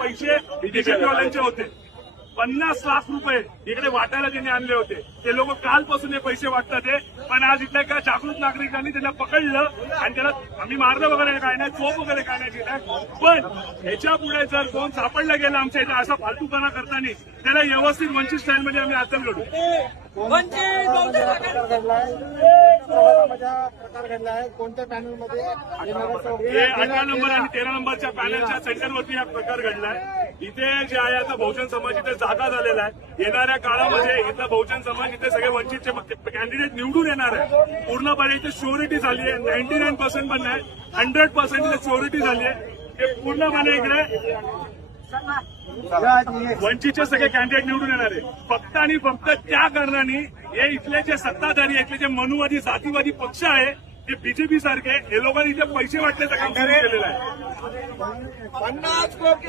पैसे बीजेपीवाल्यांचे होते. 50 लाख रुपये इकडे वाटायला त्यांनी आणले होते. ते लोक कालपासून हे पैसे वाटतात आहे. पण आज इथल्या एका जागृत नागरिकांनी त्यांना पकडलं आणि त्याला आम्ही मारलं वगैरे काय नाही, चोप वगैरे काय नाही केलं. पण ह्याच्या पुढे जर कोण सापडलं गेलं आमच्या इथे असा फालतूपणा करताना त्याला व्यवस्थित वंचित स्टाईलमध्ये आम्ही अद्दल घडू. प्रकार घडलाय कोणत्या पॅनलमध्ये? 18 नंबर आणि 13 नंबरच्या पॅनलच्या सेंटरवरती हा प्रकार घडलाय. इथे जे आहे आता बहुजन समाज इथे जागा झालेला आहे. येणाऱ्या काळामध्ये इथला बहुजन समाज इथे सगळे वंचितचे कॅन्डिडेट निवडून येणार आहे. पूर्णपणे इथे श्युरिटी झाली आहे. 99% पण नाही, 100% इथे श्युरिटी झाली आहे. हे पूर्णपणे इकडे वंचितचे सगळे कॅन्डिडेट निवडून येणार आहे. फक्त आणि फक्त त्या कारणाने हे इथले जे सत्ताधारी इथले जे मनुवादी जातीवादी पक्ष आहे ते बीजेपी सारखे हे लोकांनी इथे पैसे वाटण्याचं काम सुरू केलेलं आहे. 50 कोटी